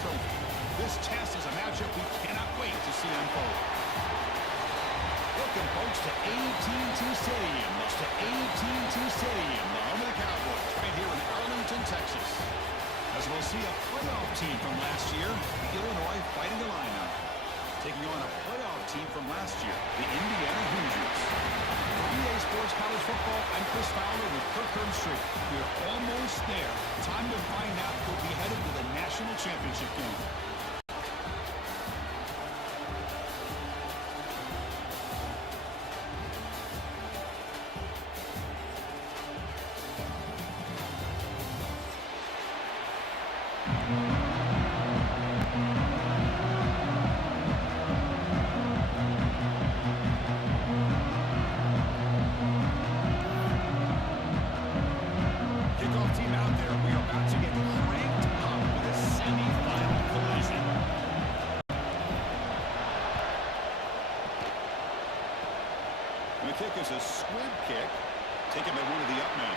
trophy. This test is a matchup we cannot wait to see unfold. Welcome, folks, to AT&T Stadium. That's to AT&T Stadium, the home of the Cowboys, right here in Arlington, Texas. As we'll see a playoff team from last year, Illinois fighting the lineup, taking on a playoff team from last year, the Indiana Hoosiers. For EA Sports College Football, I'm Chris Fowler with Kirk Herbstreit. We're almost there. Time to find out who'll be headed to the national championship game. The kick is a squib kick, taken by one of the up men.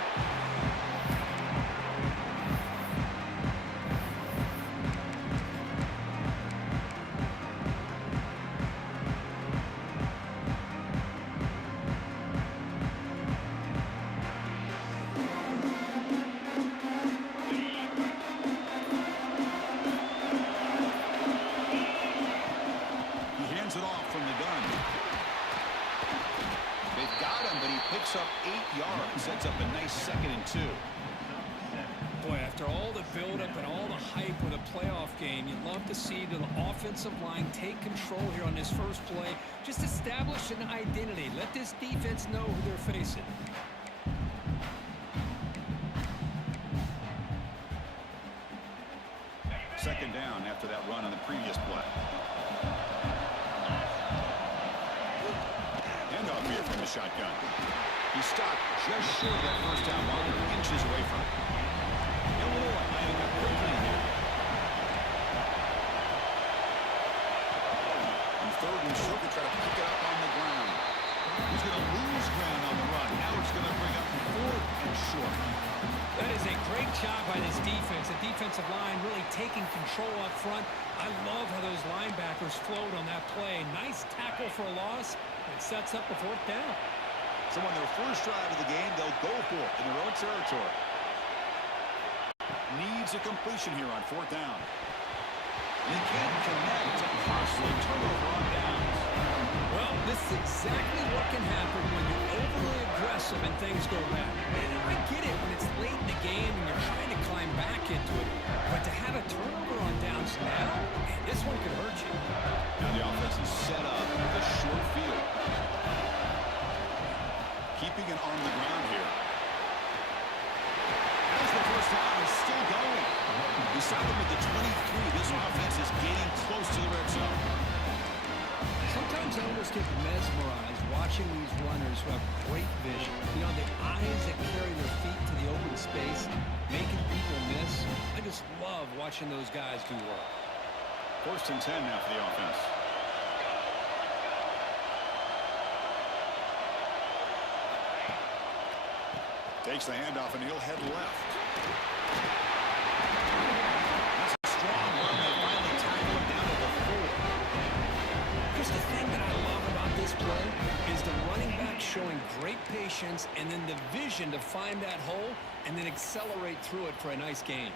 He hands it off from the gun. They've got him, but he picks up 8 yards. Sets up a nice 2nd and 2. Boy, after all the buildup and all the hype with a playoff game, you'd love to see the offensive line take control here on this first play. Just establish an identity. Let this defense know who they're facing. Second down after that run on the previous play. Handoff here from the shotgun. He stopped just short of that first down marker, inches away from it. Illinois lining up quickly here. And 3rd and short to try to pick it up on the ground. He's going to lose ground on the run. Now it's going to bring up 4th and short. That is a great job by this defense. The defensive line really taking control up front. I love how those linebackers flowed on that play. Nice tackle for a loss. It sets up a 4th down. So on their first drive of the game, they'll go for it in their own territory. Needs a completion here on 4th down. They can't connect. A costly turnover on downs. Well, this is exactly what can happen when you're overly aggressive and things go bad. And I get it when it's late in the game and you're trying to climb back into it. But to have a turnover on downs now, man, this one could hurt you. Now the offense is set up with a short field. Keeping it on the ground here. As the first down is still going. Beside them with the 23, this offense is getting close to the red zone. Sometimes I almost get mesmerized watching these runners who have great vision. You know, the eyes that carry their feet to the open space, making people miss. I just love watching those guys do work. 1st and 10 now for the offense. Takes the handoff and he'll head left. That's a strong run. They finally tackle him down to the 4. Just the thing that I love about this play is the running back showing great patience and then the vision to find that hole and then accelerate through it for a nice gain.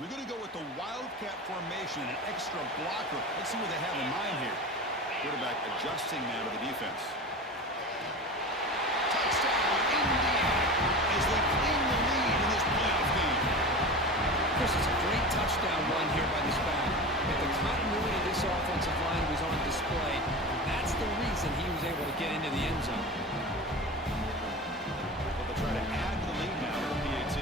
We're going to go with the Wildcat formation, an extra blocker. Let's see what they have in mind here. Quarterback adjusting now to the defense. Touchdown, Indiana, as they claim the lead in this playoff game. Chris, it's a great touchdown run here by this back. But the continuity of this offensive line was on display. That's the reason he was able to get into the end zone. Well, they'll try to add the lead now to the PAT.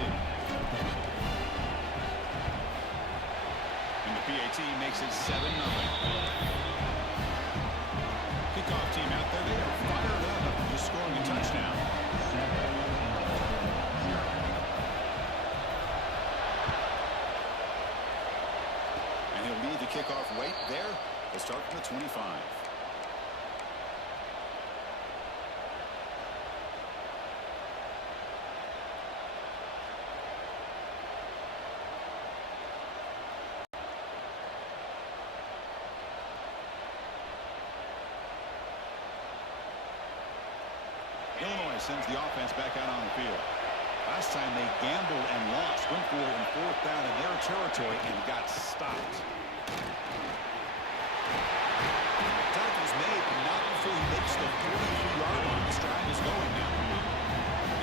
PAT makes it 7-0. Kickoff team out there. They are fired up. Just scoring a touchdown. And he'll lead the kickoff right there. They'll start from the 25. Illinois sends the offense back out on the field. Last time they gambled and lost. Went for it in 4th down in their territory and got stopped. Tackle's made, but not before he makes the 43-yard line. This drive is going now.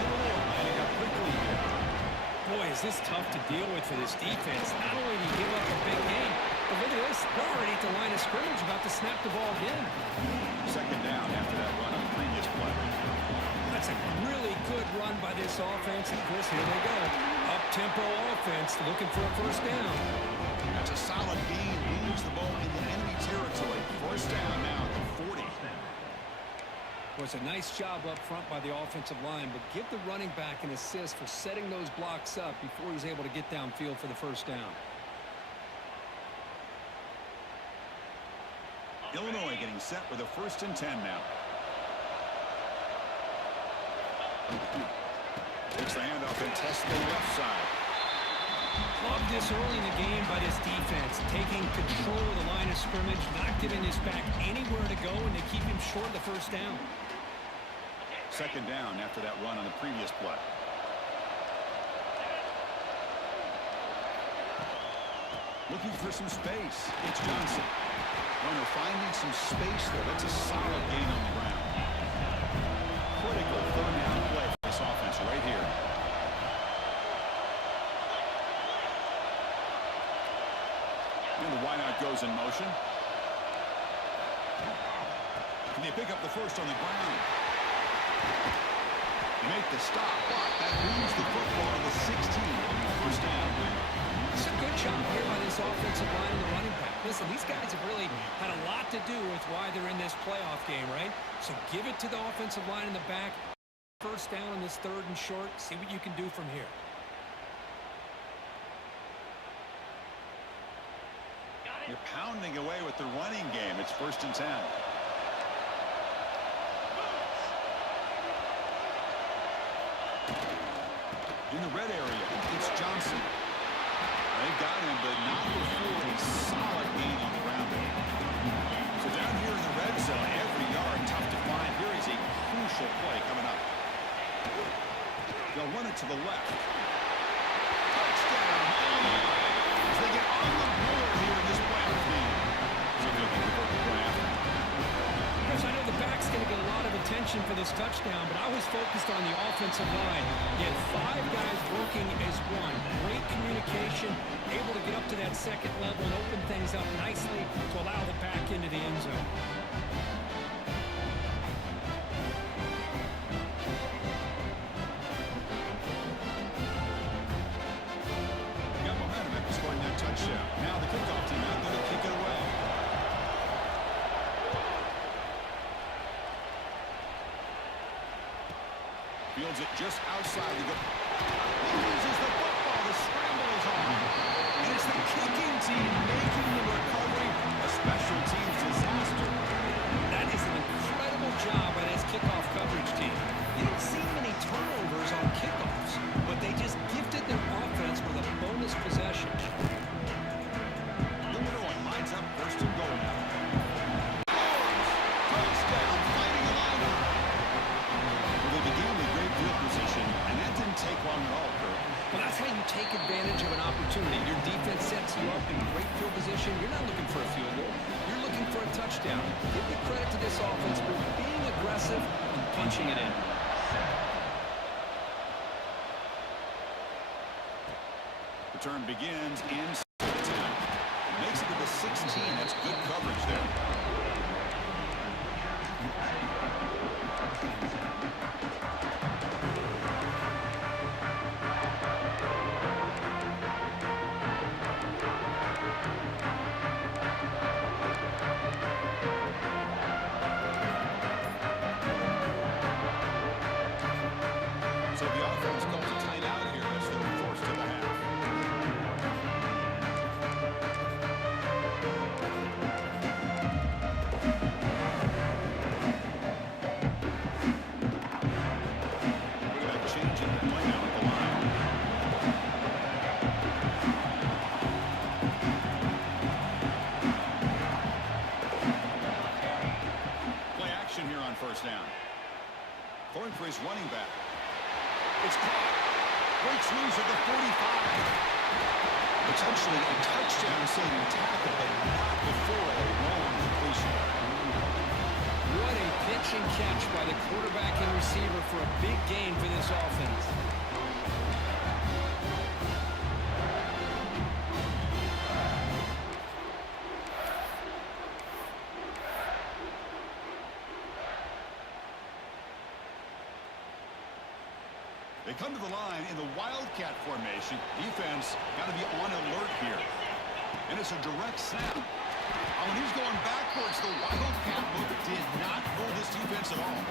Illinois lining up quickly here. Boy, is this tough to deal with for this defense. Not only do you give up a big game, but look at this. They're already at the line of scrimmage about to snap the ball again. 2nd down after that run on the previous play. That's a really good run by this offense. And, Chris, here they go. Up-tempo offense looking for a 1st down. That's a solid gain. Moves the ball into enemy territory. 1st down now at the 40. Was a nice job up front by the offensive line, but give the running back an assist for setting those blocks up before he's able to get downfield for the 1st down. Illinois getting set with a 1st and 10 now. Takes the handoff and tests the left side. Love this early in the game by this defense, taking control of the line of scrimmage, not giving this back anywhere to go, and they keep him short of the 1st down. 2nd down after that run on the previous play. Looking for some space. It's Johnson. Runner finding some space there. That's a solid gain on the ground. Critical 3rd down play for this offense right here. And the wideout goes in motion. Can they pick up the 1st on the ground? Make the stop, but that moves the football to the 16 on the 1st down. It's a good job here by this offensive line and the running back. Listen, these guys have really had a lot to do with why they're in this playoff game, right? So give it to the offensive line in the back. 1st down on this 3rd and short. See what you can do from here. You're pounding away with the running game. It's 1st and 10. In the red area, it's Johnson. They've got him, but not before a solid gain on the ground. So down here in the red zone, every yard tough to find. Here is a crucial play coming up. They'll run it to the left. Touchdown, Illinois. As they get on the board here in this playoff game. So they'll get the point after. Chris, I know the back's going to get a lot of attention for this touchdown, but I was focused on the offensive line. You had 5 guys working as one. Great communication, able to get up to that 2nd level and open things up nicely to allow the back into the end zone. Got momentum after scoring that touchdown. Now the kickoff team out there to kick it away. Fields it just outside the goal. He loses the football. The scramble is on. And it's the kicking team making the recovery. A special teams disaster. That is an incredible job by this kickoff coverage team. You don't see many turnovers on kickoffs, but they just gifted their offense with a bonus possession. Illinois lines up 1st and goal now. Touchdown, fighting a lineup. Well, they began with great field position, and that didn't take long at all, Kurt. Well, that's how you take advantage of an opportunity. Your defense sets you up in great field position. You're not looking for a field goal. You're looking for a touchdown. Give the credit to this offense for being aggressive and punching it in. Return begins in 10. Makes it to the 16. That's good coverage there. So the offense calls a timeout here as they're forced to the half. Going for his running back. It's caught. Breaks loose at the 45. Potentially a touchdown-saving tackle, but not before a long completion. What a pitch and catch by the quarterback and receiver for a big gain for this offense. They come to the line in the Wildcat formation. Defense got to be on alert here. And it's a direct snap. Oh, and he's going backwards. The Wildcat look did not fool this defense at all.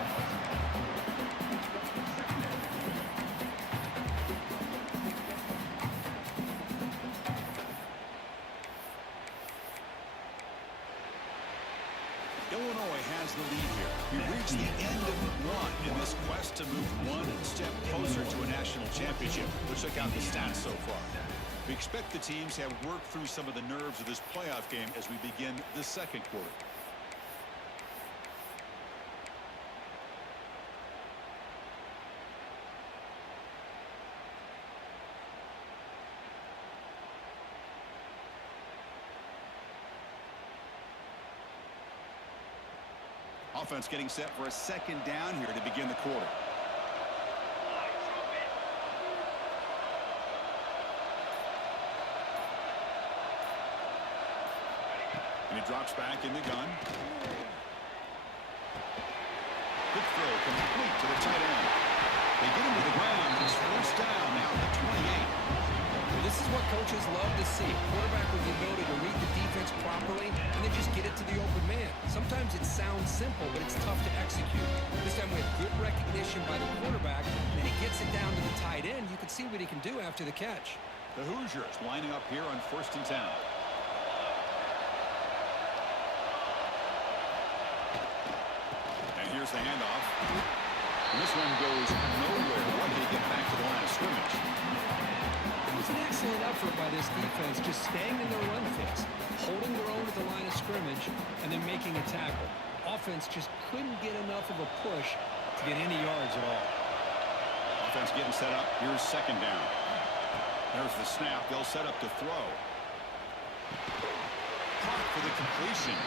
Illinois has the lead here. We reached the end of one in this quest to move one step closer to a national championship. Let's check out the stats so far. We expect the teams have worked through some of the nerves of this playoff game as we begin the second quarter. Offense getting set for a second down here to begin the quarter. And he drops back in the gun. Quick throw complete to the tight end. They get him to the ground. It's first down now at the 28. This is what coaches love to see. Quarterback with the ability to read the defense properly and then just get it to the open man. Sometimes it sounds simple, but it's tough to execute. This time we have good recognition by the quarterback, and then he gets it down to the tight end. You can see what he can do after the catch. The Hoosiers lining up here on 1st and 10. And here's the handoff. And this one goes nowhere. Why did he get back to the line of scrimmage? It was an excellent effort by this defense, just staying in their run fix, holding their own at the line of scrimmage, and then making a tackle. Offense just couldn't get enough of a push to get any yards at all. Offense getting set up. Here's second down. There's the snap. They'll set up to throw. Caught for the completion.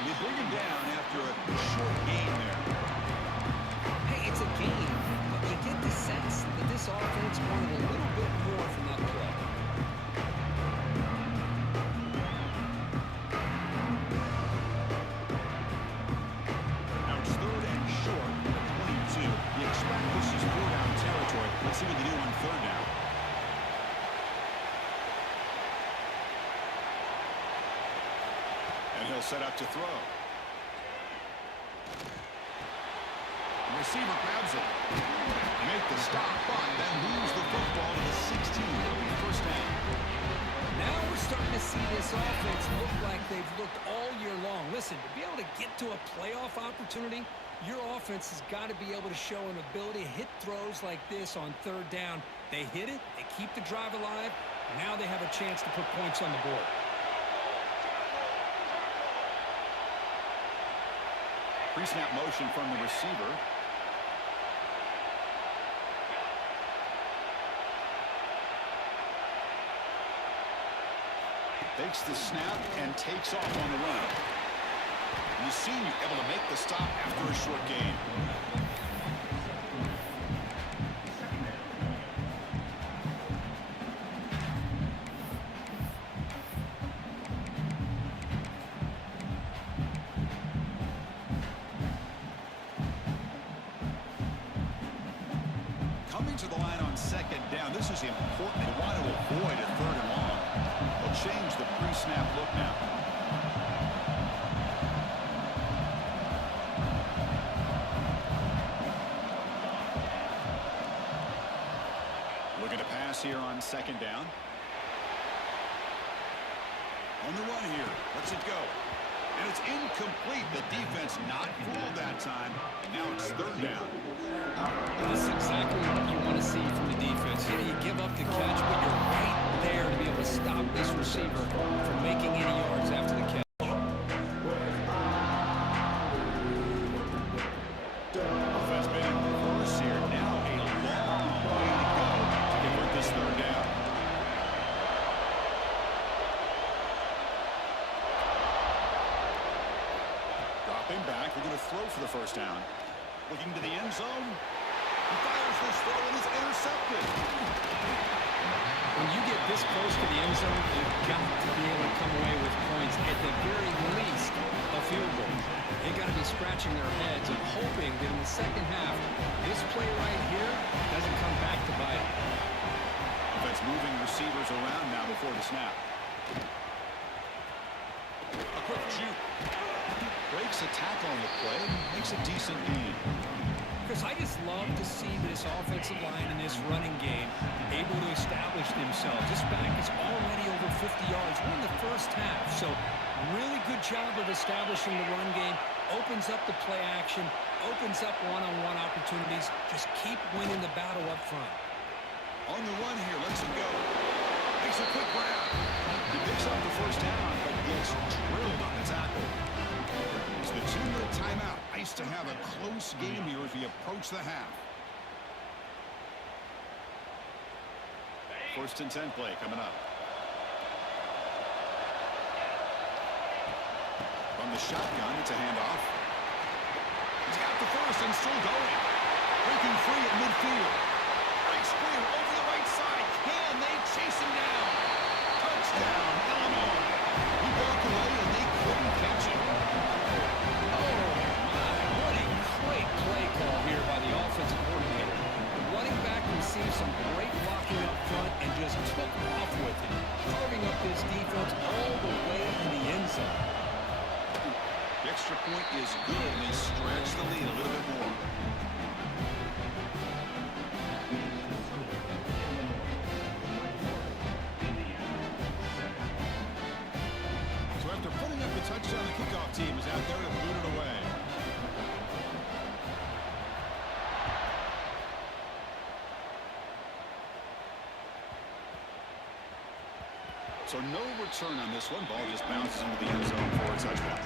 They bring him down after a short gain there. Hey, it's a game, but you get the sense that this offense wanted a little bit more from that play. Now it's 3rd and short at 22. You expect this is 4-down territory. Let's see what they do on 3rd down. And he'll set up to throw. The receiver grabs it. Make the stop, but then lose the football to the 16. It'll be first down. Now we're starting to see this offense look like they've looked all year long. Listen, to be able to get to a playoff opportunity, your offense has got to be able to show an ability to hit throws like this on 3rd down. They hit it, they keep the drive alive, now they have a chance to put points on the board. Pre-snap motion from the receiver. Takes the snap and takes off on the run. And the senior able to make the stop after a short gain. Coming to the line on 2nd down. This is important. They want to avoid a 3rd and long. They'll change the pre-snap look now. Looking to pass here on 2nd down. On the run here. Lets it go. And it's incomplete. The defense not fooled that time. Now it's 3rd down. This is exactly what you want to see from the defense. You know, you give up the catch, but you're right there to be able to stop this receiver from making any yards after the catch. Offense been in first down. Looking to the end zone. He fires this throw and is intercepted. When you get this close to the end zone, you've got to be able to come away with points. At the very least, a field goal. They got to be scratching their heads and hoping that in the second half, this play right here doesn't come back to bite them. That's moving receivers around now before the snap. A quick shoot. Breaks a tackle on the play, makes a decent gain. Chris, I just love to see this offensive line in this running game able to establish themselves. This back is already over 50 yards. We're in the first half, so really good job of establishing the run game. Opens up the play action, opens up one-on-one opportunities. Just keep winning the battle up front. On the run here, lets him go. Makes a quick grab. He picks up the first down, but gets drilled on the tackle. It's the 2-minute timeout. Nice to have a close game here as we approach the half. First and 10 play coming up. From the shotgun, it's a handoff. He's got the first and still going. Breaking free at midfield. Breaks clear over the right side. Can they chase him down? Touchdown, Illinois. He broke away and they couldn't catch him. Oh, my. What a great play call here by the offensive coordinator. The running back received some great blocking up front and just took off with it, carving up this defense all the way to the end zone. The extra point is good, and they stretch the lead a little bit more. So after putting up the touchdown, the kickoff team is out there to boot it away. So no return on this one. Ball just bounces into the end zone for a touchdown.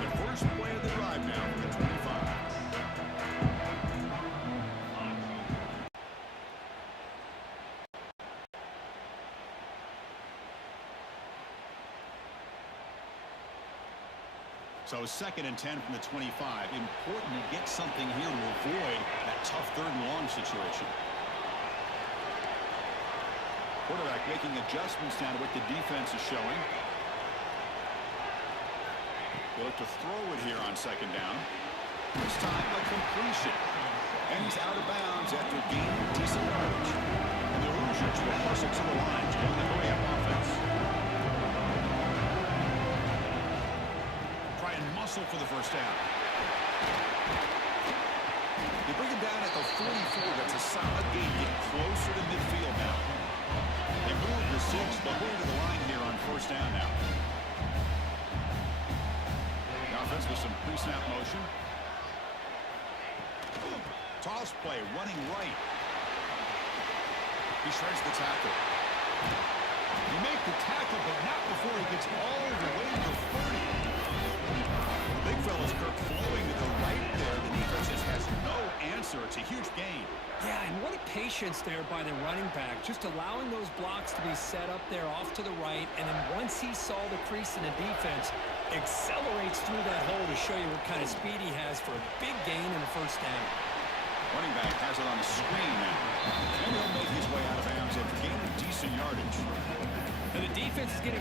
The first play of the drive now for the 25. So 2nd and 10 from the 25. Important to get something here to avoid that tough 3rd and long situation. Quarterback making adjustments now to what the defense is showing. They look to throw it here on 2nd down. This time a completion. And he's out of bounds after gaining decent yardage. And the Hoosiers will pass it to the line to end the hurry-up offense. Muscle for the first down. They bring him down at the 44. That's a solid gain. Getting closer to midfield now. They move the 6. They'll go to the line here on 1st down now. The offense with some pre-snap motion. Toss play, running right. He shreds the tackle. He makes the tackle, but not before he gets all the way to the 30. Big fella's Kirk flowing to the right there. The defense just has no answer. It's a huge gain. Yeah, and what a patience there by the running back, just allowing those blocks to be set up there off to the right, and then once he saw the crease in the defense, accelerates through that hole to show you what kind of speed he has for a big gain in the 1st down. Running back has it on the screen now. And he'll make his way out of bounds after gaining decent yardage. And the defense is getting